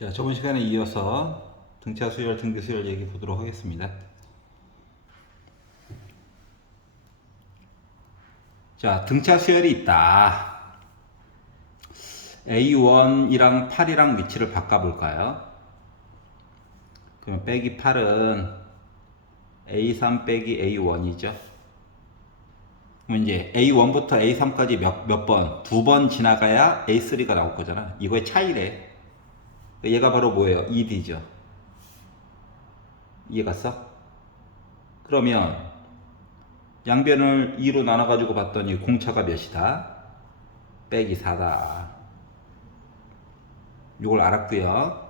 자, 저번 시간에 이어서 등차 수열, 등기 수열 얘기 보도록 하겠습니다. 자, 등차 수열이 있다. A1이랑 8이랑 위치를 바꿔볼까요? 그러면 빼기 8은 A3 빼기 A1이죠. 그럼 이제 A1부터 A3까지 몇 번? 두 번 지나가야 A3가 나올 거잖아. 이거의 차이래. 얘가 바로 뭐예요? ED죠. 이해갔어? 그러면 양변을 2로 나눠가지고 봤더니 공차가 몇이다? 빼기 4다. 이걸 알았고요.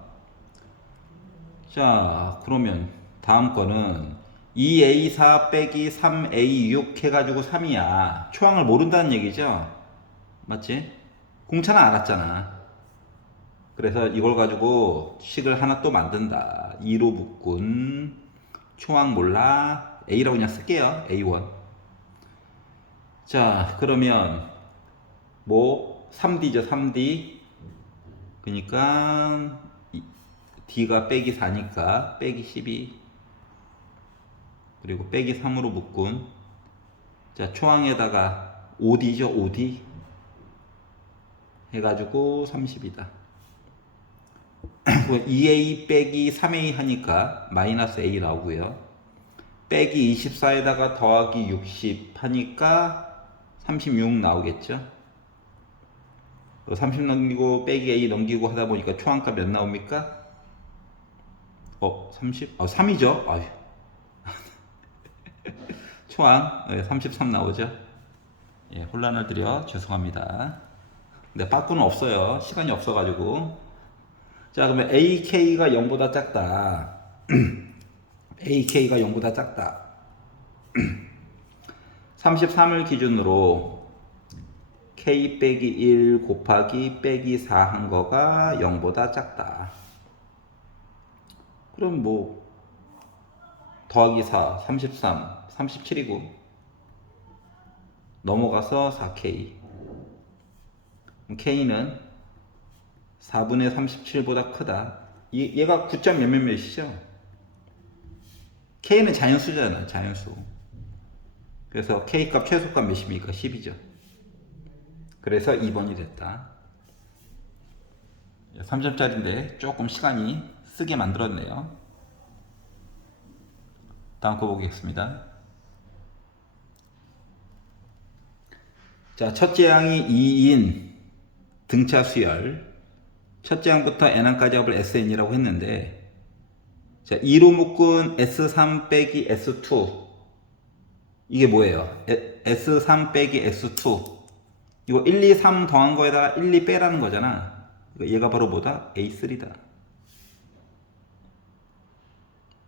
자, 그러면 다음 거는 2A4 빼기 3A6 해가지고 3이야. 초항을 모른다는 얘기죠? 맞지? 공차는 알았잖아. 그래서 이걸 가지고 식을 하나 또 만든다. 2로 묶은 초항 몰라. A라고 그냥 쓸게요. A1. 자, 그러면 뭐 3D죠. 3D. 그러니까 D가 빼기 4니까 빼기 12. 그리고 빼기 3으로 묶은 자, 초항에다가 5D죠. 5D 해가지고 30이다. 2A 빼기 3A 하니까 마이너스 A 나오고요. 빼기 24에다가 더하기 60 하니까 36 나오겠죠. 30 넘기고 빼기 A 넘기고 하다 보니까 초항값 몇 나옵니까? 30? 3이죠? 아유. 초항 33 나오죠? 예, 혼란을 드려 죄송합니다. 근데 빠꾸는 없어요. 시간이 없어가지고. 자, 그러면 AK가 0보다 작다. AK가 0보다 작다. 33을 기준으로 K 빼기 1 곱하기 빼기 4 한 거가 0보다 작다. 그럼 뭐 더하기 4, 33, 37이고 넘어가서 4K. K는 4분의 37보다 크다. 얘가 9점 몇몇몇이죠? K는 자연수잖아, 자연수. 그래서 K값 최소값 몇입니까? 10이죠. 그래서 2번이 됐다. 3점짜리인데 조금 시간이 쓰게 만들었네요. 다음 거 보겠습니다. 자, 첫째 항이 2인 등차 수열. 첫째 항부터 n항까지 합을 SN이라고 했는데, 자, 2로 묶은 S3 빼기 S2. 이게 뭐예요? S3 빼기 S2. 이거 1, 2, 3 더한 거에다가 1, 2 빼라는 거잖아. 얘가 바로 뭐다? A3다.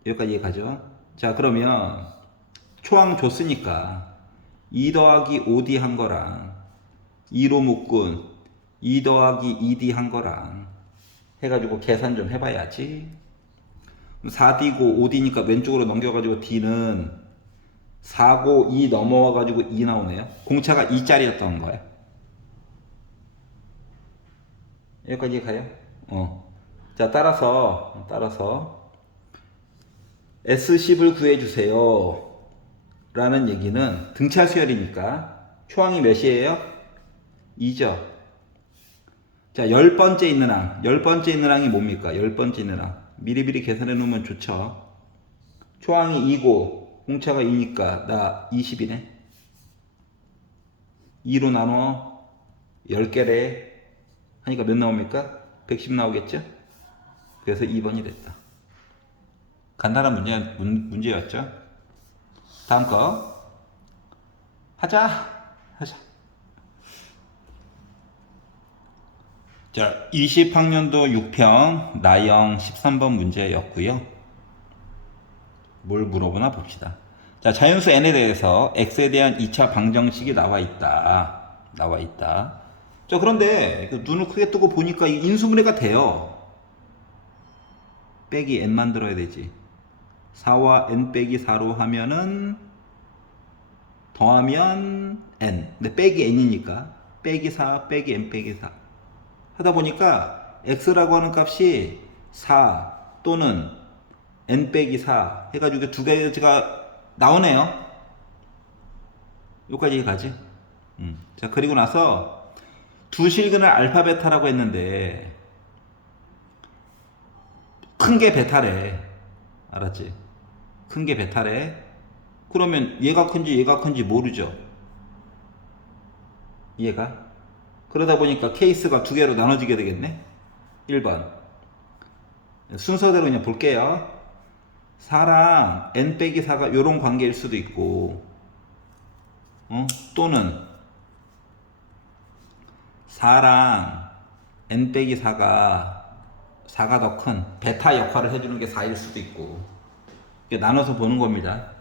여기까지 이해가죠? 자, 그러면 초항 줬으니까 2 더하기 5D 한 거랑 2로 묶은 2 더하기 2D 한 거랑 해가지고 계산 좀 해봐야지. 4D고 5D니까 왼쪽으로 넘겨가지고 D는 4고 2 넘어와가지고 2 나오네요. 공차가 2짜리였던 거야. 여기까지 가요? 자, 따라서 S10을 구해주세요. 라는 얘기는 등차 수열이니까 초항이 몇이에요? 2죠. 자, 10번째 있는 항. 10번째 있는 항이 뭡니까? 10번째 있는 항. 미리미리 계산해 놓으면 좋죠. 초항이 2고 공차가 2니까 나 20이네. 2로 나눠 10개래 하니까 몇 나옵니까? 110 나오겠죠? 그래서 2번이 됐다. 간단한 문제였죠? 다음 거 하자. 자, 20학년도 6평 나영 13번 문제였고요. 뭘 물어보나 봅시다. 자, 자연수 n에 대해서 x에 대한 2차 방정식이 나와 있다. 자, 그런데 눈을 크게 뜨고 보니까 이 인수분해가 돼요. 빼기 n 만들어야 되지. 4와 n 빼기 4로 하면은 더하면 n. 근데 빼기 n이니까 빼기 4 빼기 n 빼기 4 하다 보니까 x라고 하는 값이 4 또는 n 빼기 4 해가지고 두 가지가 나오네요. 여기까지 가지. 자, 그리고 나서 두 실근을 알파 베타라고 했는데 큰 게 베타래. 알았지? 큰 게 베타래. 그러면 얘가 큰지 모르죠. 얘가. 그러다 보니까 케이스가 두 개로 나눠지게 되겠네. 1번. 순서대로 그냥 볼게요. 4랑 n 빼기 4가 요런 관계일 수도 있고, 또는 4랑 n 빼기 4가 더 큰 베타 역할을 해주는 게 4일 수도 있고, 이렇게 나눠서 보는 겁니다.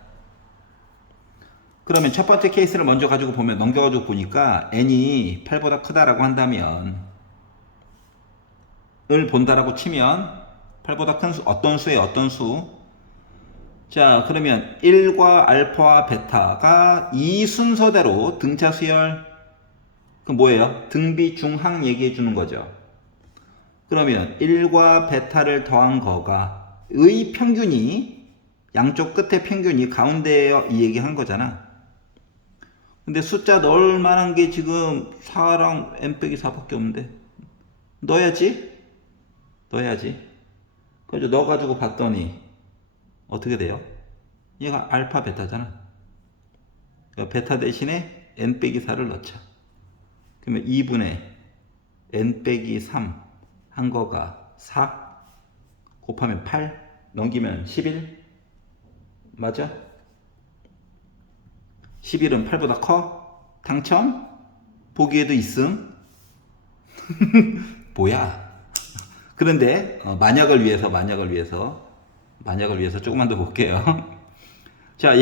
그러면 첫 번째 케이스를 먼저 가지고 보면, 넘겨가지고 보니까 n이 8보다 크다라고 한다면 을 본다라고 치면 8보다 큰 수, 어떤 수에 어떤 수. 자, 그러면 1과 알파와 베타가 이 순서대로 등차 수열, 그 뭐예요? 등비 중항 얘기해 주는 거죠. 그러면 1과 베타를 더한 거가 의 평균이, 양쪽 끝에 평균이 가운데에 이 얘기 한 거잖아. 근데 숫자 넣을 만한 게 지금 4랑 n 빼기 4밖에 없는데 넣어야지. 그래서 넣어가지고 봤더니 어떻게 돼요? 얘가 알파 베타잖아. 그러니까 베타 대신에 n 빼기 4를 넣자. 그러면 2분의 n 빼기 3 한 거가 4 곱하면 8 넘기면 11 맞아? 11은 8보다 커? 당첨? 보기에도 있음? 뭐야? 그런데 만약을 위해서 조금만 더 볼게요. 자,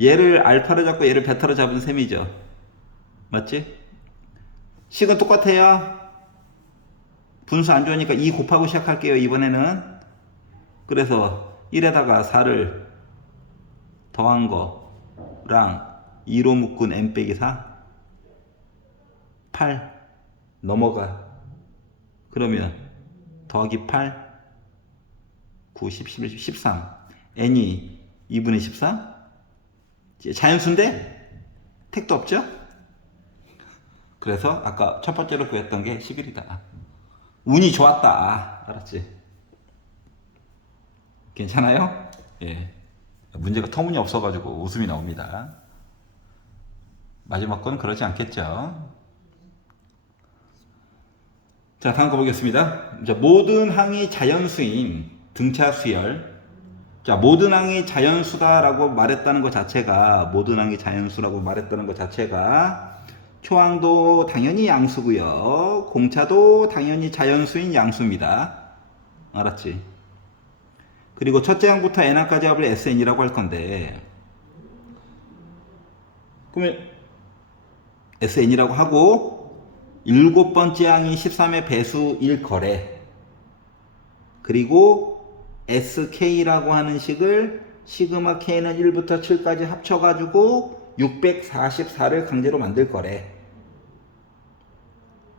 얘를 알파로 잡고 얘를 베타로 잡은 셈이죠. 맞지? 식은 똑같아요. 분수 안 좋으니까 2 곱하고 시작할게요. 이번에는. 그래서 1에다가 4를 더한 거랑 2로 묶은 n 빼기 4 8 넘어가. 그러면 더하기 8 9 10 11 13 n이 2분의 14 자연수인데 택도 없죠? 그래서 아까 첫 번째로 구했던 게 11이다. 운이 좋았다. 알았지? 괜찮아요? 예. 문제가 터무니없어가지고 웃음이 나옵니다. 마지막 건 그러지 않겠죠? 자, 다음 거 보겠습니다. 자, 모든 항이 자연수인 등차 수열. 자, 모든 항이 자연수다라고 말했다는 것 자체가, 모든 항이 자연수라고 말했다는 것 자체가 초항도 당연히 양수고요. 공차도 당연히 자연수인 양수입니다. 알았지? 그리고 첫째 항부터 n항까지 합을 SN이라고 할 건데, 그러면 SN이라고 하고 일곱 번째 항이 13의 배수일 거래. 그리고 SK라고 하는 식을 시그마 K는 1부터 7까지 합쳐가지고 644를 강제로 만들 거래.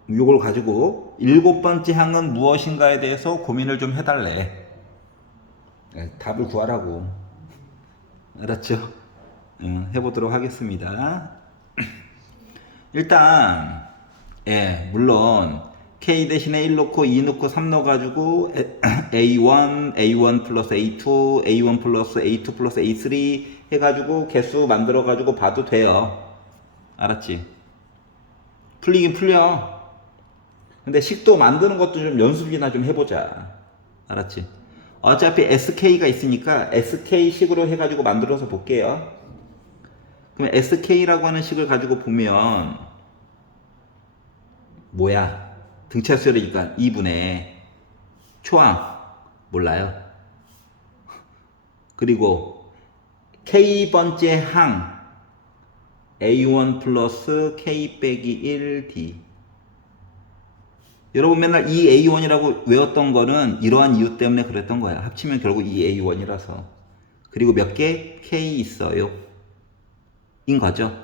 이걸 가지고 일곱 번째 항은 무엇인가에 대해서 고민을 좀 해달래. 답을 구하라고. 알았죠? 해보도록 하겠습니다. 일단 물론 K 대신에 1 넣고 2 넣고 3 넣어가지고 A1 플러스 A2, A1 플러스 A2 플러스 A3 해가지고 개수 만들어가지고 봐도 돼요. 알았지? 풀리긴 풀려. 근데 식도 만드는 것도 좀 연습이나 좀 해보자. 알았지? 어차피 SK가 있으니까 SK식으로 해가지고 만들어서 볼게요. 그러면 SK라고 하는 식을 가지고 보면 뭐야? 등차 수열이니까 2분의 초항 몰라요. 그리고 K번째 항 A1 플러스 K 빼기 1D. 여러분 맨날 이 A1이라고 외웠던 거는 이러한 이유 때문에 그랬던 거야. 합치면 결국 이 A1이라서. 그리고 몇 개? K 있어요. 인 거죠.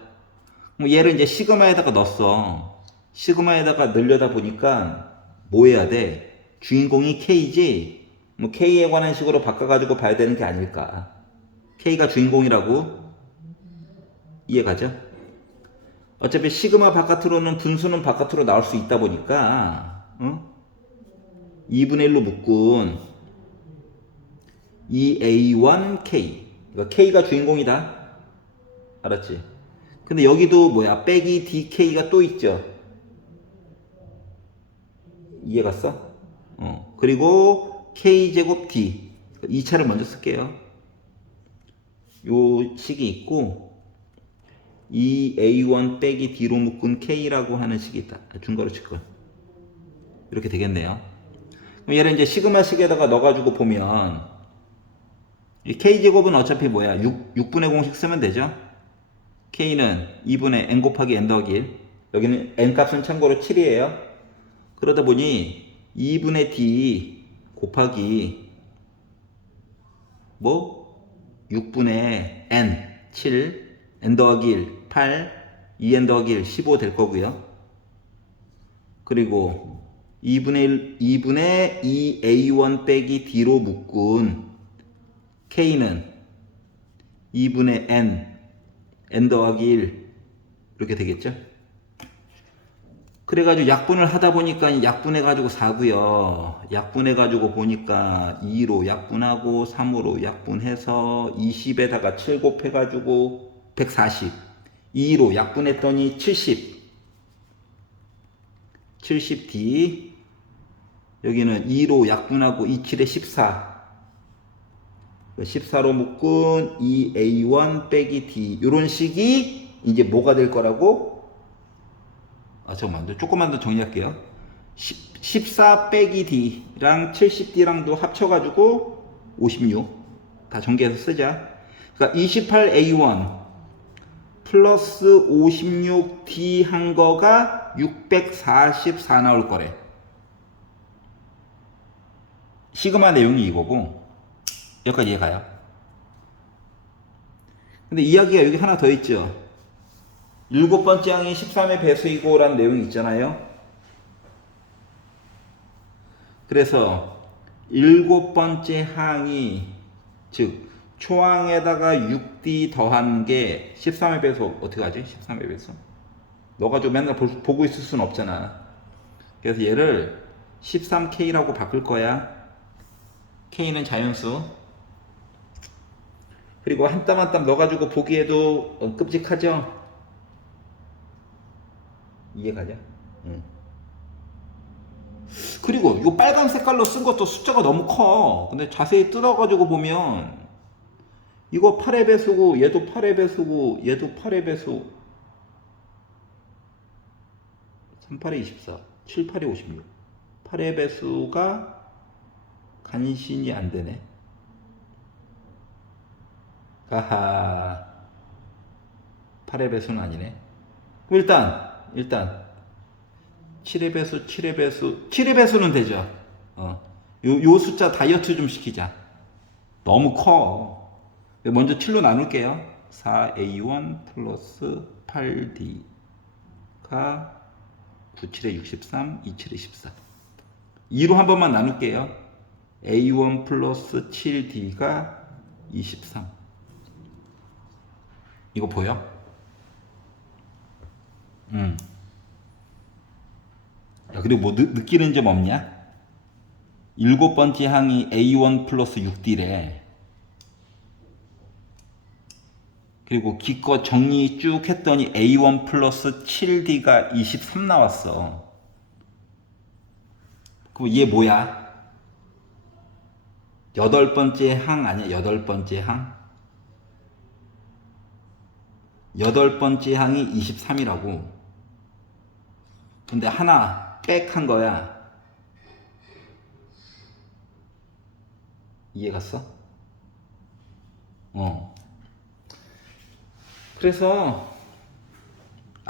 얘를 이제 시그마에다가 넣었어. 시그마에다가 넣으려다 보니까 뭐 해야 돼? 주인공이 K지 뭐 K에 관한 식으로 바꿔가지고 봐야 되는 게 아닐까. K가 주인공이라고 이해가죠? 어차피 시그마 바깥으로는 분수는 바깥으로 나올 수 있다 보니까 2분의 1로 묶은 EA1K. 그러니까 K가 주인공이다. 알았지? 근데 여기도 뭐야? 빼기 DK가 또 있죠. 이해갔어? 그리고 K제곱 D. 2차를 먼저 쓸게요. 요 식이 있고 EA1 빼기 D로 묶은 K라고 하는 식이 있다. 중괄호 칠걸. 이렇게 되겠네요. 그럼 얘를 이제 시그마식에다가 넣어가지고 보면 이 K제곱은 어차피 뭐야? 6분의 공식 쓰면 되죠? K는 2분의 N 곱하기 N 더하기 1. 여기는 N 값은 참고로 7이에요. 그러다 보니 2분의 D 곱하기 뭐? 6분의 N 7 N 더하기 1 8 2N 더하기 1 15 될 거고요. 그리고 2분의 2A1 빼기 D로 묶은 K는 2분의 N 더하기 1 이렇게 되겠죠? 그래가지고 약분을 하다 보니까 약분해가지고 4고요. 약분해가지고 보니까 2로 약분하고 3으로 약분해서 20에다가 7 곱해가지고 140. 2로 약분했더니 70D. 여기는 2로 약분하고 27에 14. 14로 묶은 2A1 빼기 D. 요런 식이 이제 뭐가 될 거라고? 잠깐만, 조금만 더 정리할게요. 14 빼기 D랑 70D랑도 합쳐가지고 56. 다 전개해서 쓰자. 그러니까 28A1 플러스 56D 한 거가 644 나올 거래. 시그마 내용이 이거고, 여기까지 이해가요? 근데 이야기가 여기 하나 더 있죠. 7번째 항이 13의 배수이고 라는 내용이 있잖아요. 그래서 7번째 항이 즉 초항에다가 6D 더한 게 13의 배수. 어떻게 하지? 13의 배수 넣어가지고 맨날 보고 있을 수는 없잖아. 그래서 얘를 13K라고 바꿀 거야. K는 자연수. 그리고 한 땀 한 땀 넣어가지고 보기에도 끔찍하죠? 이해가냐? 응. 그리고 이 빨간 색깔로 쓴 것도 숫자가 너무 커. 근데 자세히 뜯어가지고 보면 이거 8의 배수고 얘도 8의 배수고 얘도 8의 배수. 3, 8에 24 7, 8에 56 8의 배수가 간신히 안 되네. 하하 8의 배수는 아니네. 일단 7의 배수 7의 배수는 되죠. 요 숫자 다이어트 좀 시키자. 너무 커. 먼저 7로 나눌게요. 4A1 플러스 8D가 97에 63 27에 14. 2로 한 번만 나눌게요. A1 플러스 7D가 23. 이거 보여? 야, 그리고 뭐 느끼는 점 없냐? 7번째 항이 A1 플러스 6D래. 그리고 기껏 정리 쭉 했더니 A1 플러스 7D가 23 나왔어. 그럼 얘 뭐야? 8번째 항 아니야? 8번째 항? 8번째 항이 23이라고. 근데 하나 빽 한 거야. 이해 갔어? 그래서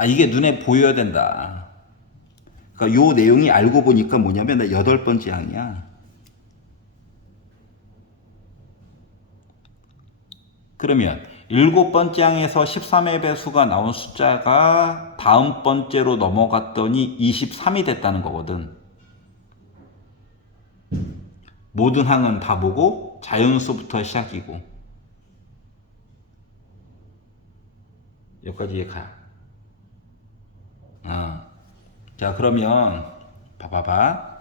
이게 눈에 보여야 된다. 그러니까 요 내용이 알고 보니까 뭐냐면 나 8번째 항이야. 그러면 7번째 항에서 13의 배수가 나온 숫자가 다음 번째로 넘어갔더니 23이 됐다는 거거든. 모든 항은 다 뭐고? 자연수부터 시작이고. 여기까지 가. 자, 그러면 봐봐봐.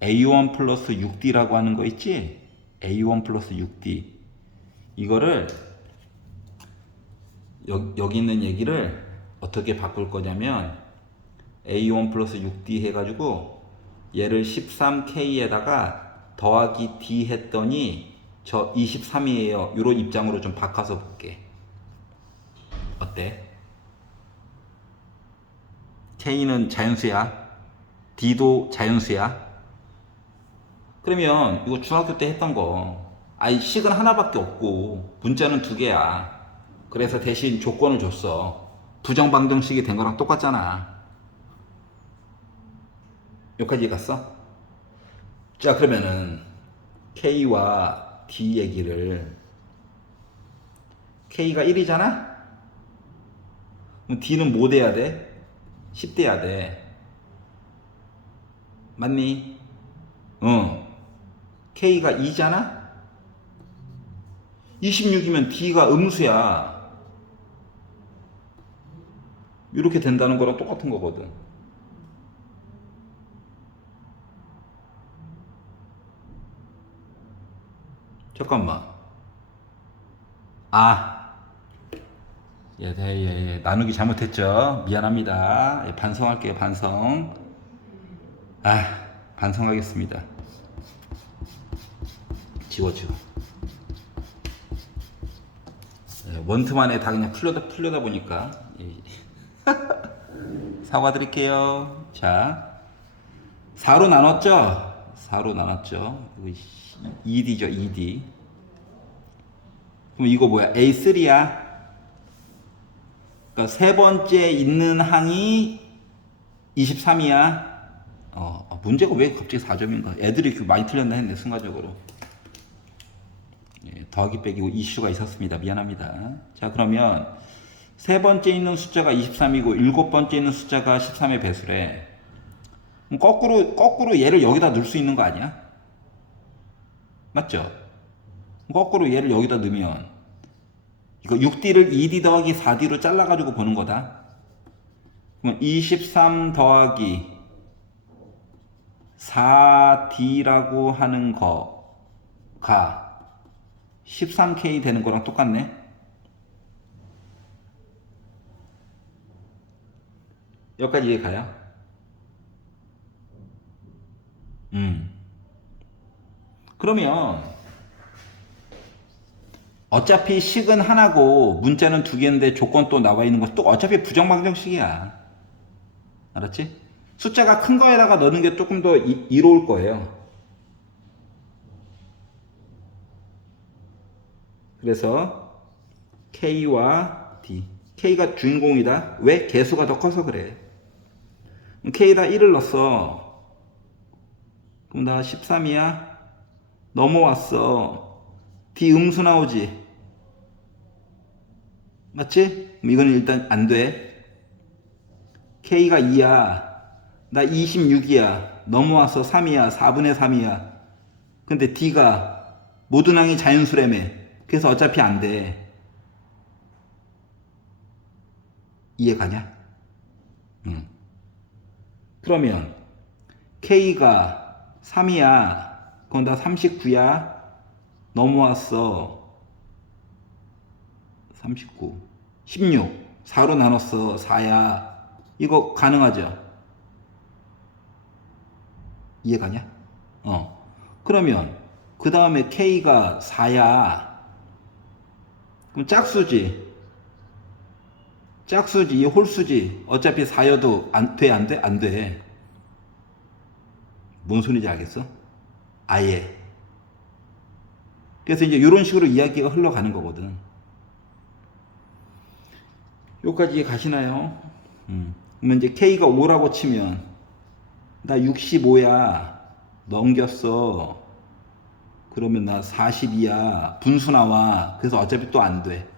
A1 플러스 6D라고 하는 거 있지? A1 플러스 6D. 이거를 여기 있는 얘기를 어떻게 바꿀 거냐면 A1 플러스 6D 해가지고 얘를 13K에다가 더하기 D 했더니 저 23이에요. 이런 입장으로 좀 바꿔서 볼게. 어때? K는 자연수야. D도 자연수야. 그러면 이거 중학교 때 했던 거. 아이 식은 하나밖에 없고 문자는 두 개야. 그래서 대신 조건을 줬어. 부정방정식이 된 거랑 똑같잖아. 여기까지 갔어? 자, 그러면은 K와 D 얘기를, K가 1이잖아? 그럼 D는 뭐 돼야 돼? 10 돼야 돼. 맞니? K가 2잖아? 26이면 D가 음수야. 이렇게 된다는 거랑 똑같은 거거든. 잠깐만. 예. 나누기 잘못했죠. 미안합니다. 예, 반성할게요, 반성. 반성하겠습니다. 지워. 예, 원트 만에 다 그냥 풀려다 보니까. 예. 사과드릴게요. 자, 4로 나눴죠? 4로 나눴죠? 2D죠, 2D. 그럼 이거 뭐야? A3야? 그러니까 세 번째 있는 항이 23이야. 문제가 왜 갑자기 4점인가? 애들이 많이 틀렸나 했네, 순간적으로. 예, 더하기 빼기 이슈가 있었습니다. 미안합니다. 자, 그러면 세 번째 있는 숫자가 23이고 일곱 번째 있는 숫자가 13의 배수래. 그럼 거꾸로 얘를 여기다 넣을 수 있는 거 아니야? 맞죠? 거꾸로 얘를 여기다 넣으면 이거 6D를 2D 더하기 4D로 잘라가지고 보는 거다. 그럼 23 더하기 4D라고 하는 거가 13K 되는 거랑 똑같네. 여기까지 이해 가요? 그러면 어차피 식은 하나고 문자는 두 개인데 조건 또 나와 있는 거 또 어차피 부정방정식이야. 알았지? 숫자가 큰 거에다가 넣는 게 조금 더 이로울 거예요. 그래서 K와 D. K가 주인공이다. 왜? 개수가 더 커서 그래. K에다 1을 넣었어. 그럼 나 13이야? 넘어왔어. D 음수 나오지? 맞지? 그럼 이거는 일단 안 돼. K가 2야. 나 26이야. 넘어와서 3이야. 4분의 3이야. 근데 D가 모든 항이 자연수라며. 그래서 어차피 안 돼. 이해 가냐? 응. 그러면 K가 3이야. 그럼 나 39야. 넘어왔어. 39. 16. 4로 나눴어. 4야. 이거 가능하죠? 이해 가냐? 그러면 그 다음에 K가 4야. 그럼 짝수지. 짝수지. 홀수지. 어차피 4여도 안 돼? 안 돼. 뭔 소리인지 알겠어? 아예. 그래서 이제 이런 식으로 이야기가 흘러가는 거거든. 여기까지 이해 가시나요? 그러면 이제 K가 5라고 치면 나 65야. 넘겼어. 그러면 나 42야. 분수 나와. 그래서 어차피 또 안 돼.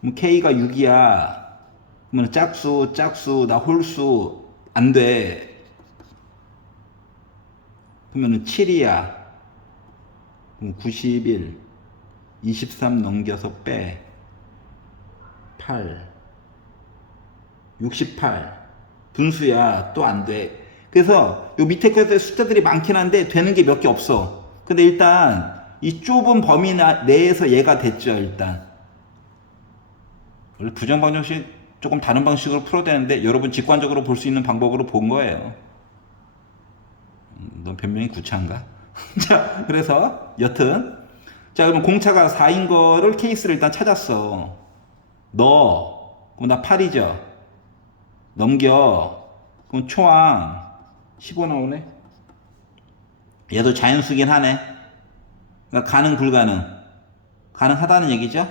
그럼 K가 6이야. 그러면 짝수, 나 홀수 안 돼. 그러면은 7이야. 그럼 91, 23 넘겨서 빼. 8, 68. 분수야. 또 안 돼. 그래서 요 밑에 것에 숫자들이 많긴 한데 되는 게 몇 개 없어. 근데 일단 이 좁은 범위 내에서 얘가 됐죠. 일단 원래 부정방정식 조금 다른 방식으로 풀어야 되는데 여러분 직관적으로 볼 수 있는 방법으로 본 거예요. 넌 변명이 구차한가? 자, 그래서 여튼 자, 그럼 공차가 4인 거를 케이스를 일단 찾았어. 그럼 나 8이죠. 넘겨. 그럼 초항 15 나오네. 얘도 자연수긴 하네. 그러니까 가능 불가능. 가능하다는 얘기죠.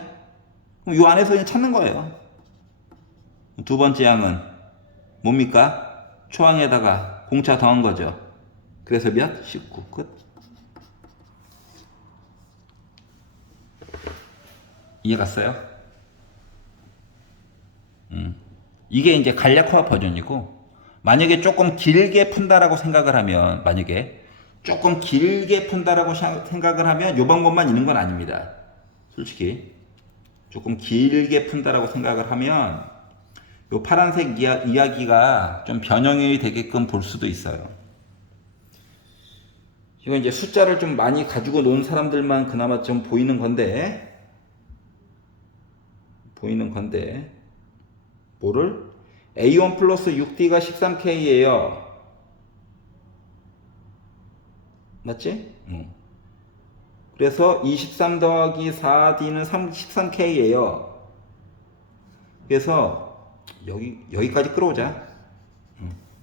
그럼 요 안에서 그냥 찾는 거예요. 두 번째 항은 뭡니까? 초항에다가 공차 더한 거죠. 그래서 몇? 19. 끝. 이해 갔어요? 이게 이제 간략화 버전이고, 만약에 조금 길게 푼다라고 생각을 하면, 만약에 조금 길게 푼다라고 생각을 하면 요 방법만 있는 건 아닙니다. 솔직히 조금 길게 푼다라고 생각을 하면 요 파란색 이야기가 좀 변형이 되게끔 볼 수도 있어요. 이건 이제 숫자를 좀 많이 가지고 논 사람들만 그나마 좀 보이는 건데 뭐를? A1 플러스 6D가 13K예요. 맞지? 응. 그래서 23 더하기 4D는 13K예요. 그래서 여기까지 끌어오자.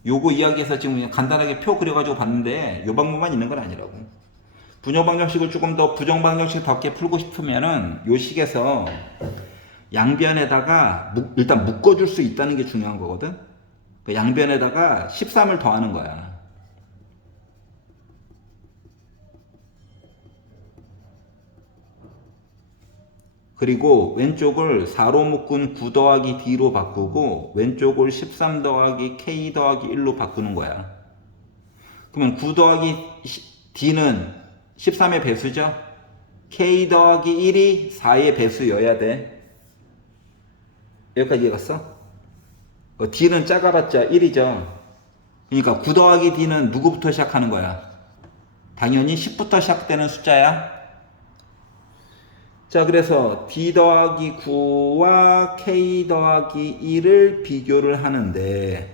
요거 이야기해서 지금 그냥 간단하게 표 그려가지고 봤는데 요 방법만 있는 건 아니라고. 분열방정식을 조금 더 부정방정식답게 풀고 싶으면은 요 식에서 양변에다가 일단 묶어줄 수 있다는 게 중요한 거거든. 그 양변에다가 13을 더하는 거야. 그리고 왼쪽을 4로 묶은 9 더하기 D로 바꾸고 왼쪽을 13 더하기 K 더하기 1로 바꾸는 거야. 그러면 9 더하기 D는 13의 배수죠? K 더하기 1이 4의 배수여야 돼. 여기까지 이해갔어? D는 작아봤자 1이죠. 그러니까 9 더하기 D는 누구부터 시작하는 거야? 당연히 10부터 시작되는 숫자야. 자, 그래서 D 더하기 9와 K 더하기 1을 비교를 하는데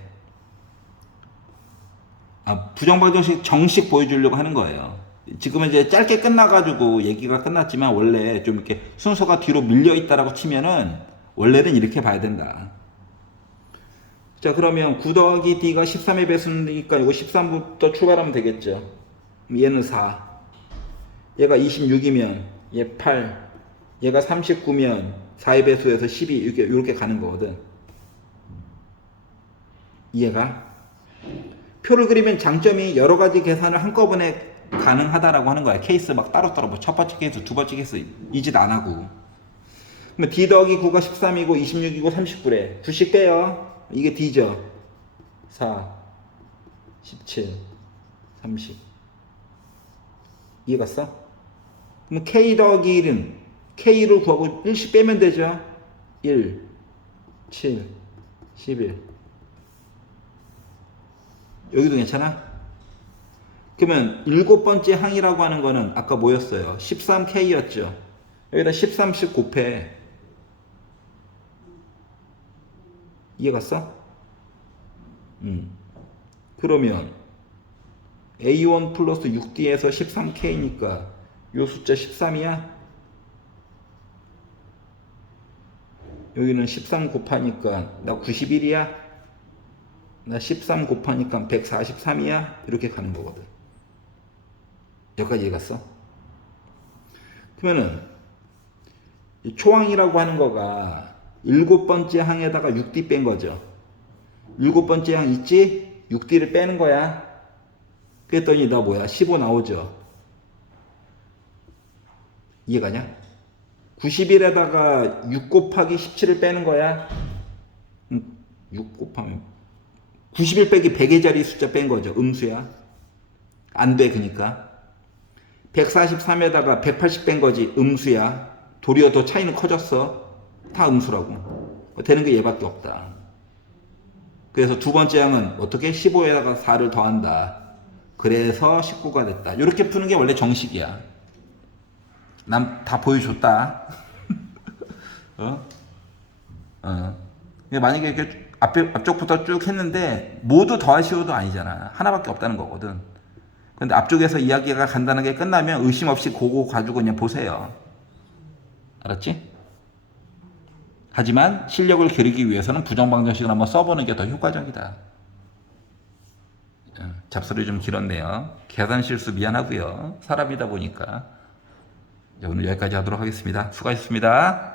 부정방정식 정식 보여주려고 하는 거예요. 지금은 이제 짧게 끝나가지고 얘기가 끝났지만 원래 좀 이렇게 순서가 뒤로 밀려 있다라고 치면은 원래는 이렇게 봐야 된다. 자, 그러면 9 더하기 D가 13의 배수니까 이거 13부터 출발하면 되겠죠. 얘는 4. 얘가 26이면 얘 8. 얘가 39면 4의 배수에서 12 이렇게 가는 거거든. 이해가? 표를 그리면 장점이 여러 가지 계산을 한꺼번에 가능하다라고 하는 거야. 케이스 막 따로따로 뭐 첫 번째 케이스, 두 번째 케이스 이 짓 안 하고. 그러면 D 더하기 9가 13이고 26이고 39래. 둘씩 빼요. 이게 D죠. 4, 17, 30. 이해 갔어? 그럼 K 더하기 1은 K를 구하고 1씩 빼면 되죠. 1, 7, 11. 여기도 괜찮아? 그러면 7번째 항이라고 하는 거는 아까 뭐였어요? 13K였죠. 여기다 13씩 곱해. 이해 갔어? 그러면 A1 플러스 6D에서 13K니까 요 숫자 13이야? 여기는 13 곱하니까 나 91이야? 나 13 곱하니까 143이야? 이렇게 가는 거거든. 여기까지 이해갔어? 그러면은 이 초항이라고 하는 거가 7번째 항에다가 6D 뺀 거죠. 7번째 항 있지? 6D를 빼는 거야. 그랬더니 나 뭐야? 15 나오죠. 이해가냐? 91에다가 6 곱하기 17을 빼는 거야. 6 곱하면 91 빼기 100의 자리 숫자 뺀 거죠. 음수야. 안 돼, 그니까. 143에다가 180 뺀 거지. 음수야. 도리어 더 차이는 커졌어. 다 음수라고. 되는 게 얘밖에 없다. 그래서 두 번째 항은 어떻게? 15에다가 4를 더한다. 그래서 19가 됐다. 이렇게 푸는 게 원래 정식이야. 난 다 보여줬다. 어? 근데 만약에 이렇게 앞쪽부터 쭉 했는데 모두 더하시오도 아니잖아. 하나밖에 없다는 거거든. 근데 앞쪽에서 이야기가 간단하게 끝나면 의심 없이 그거 가지고 그냥 보세요. 알았지? 하지만 실력을 기르기 위해서는 부정방정식을 한번 써보는 게 더 효과적이다. 잡소리 좀 길었네요. 계산 실수 미안하고요. 사람이다 보니까. 오늘 여기까지 하도록 하겠습니다. 수고하셨습니다.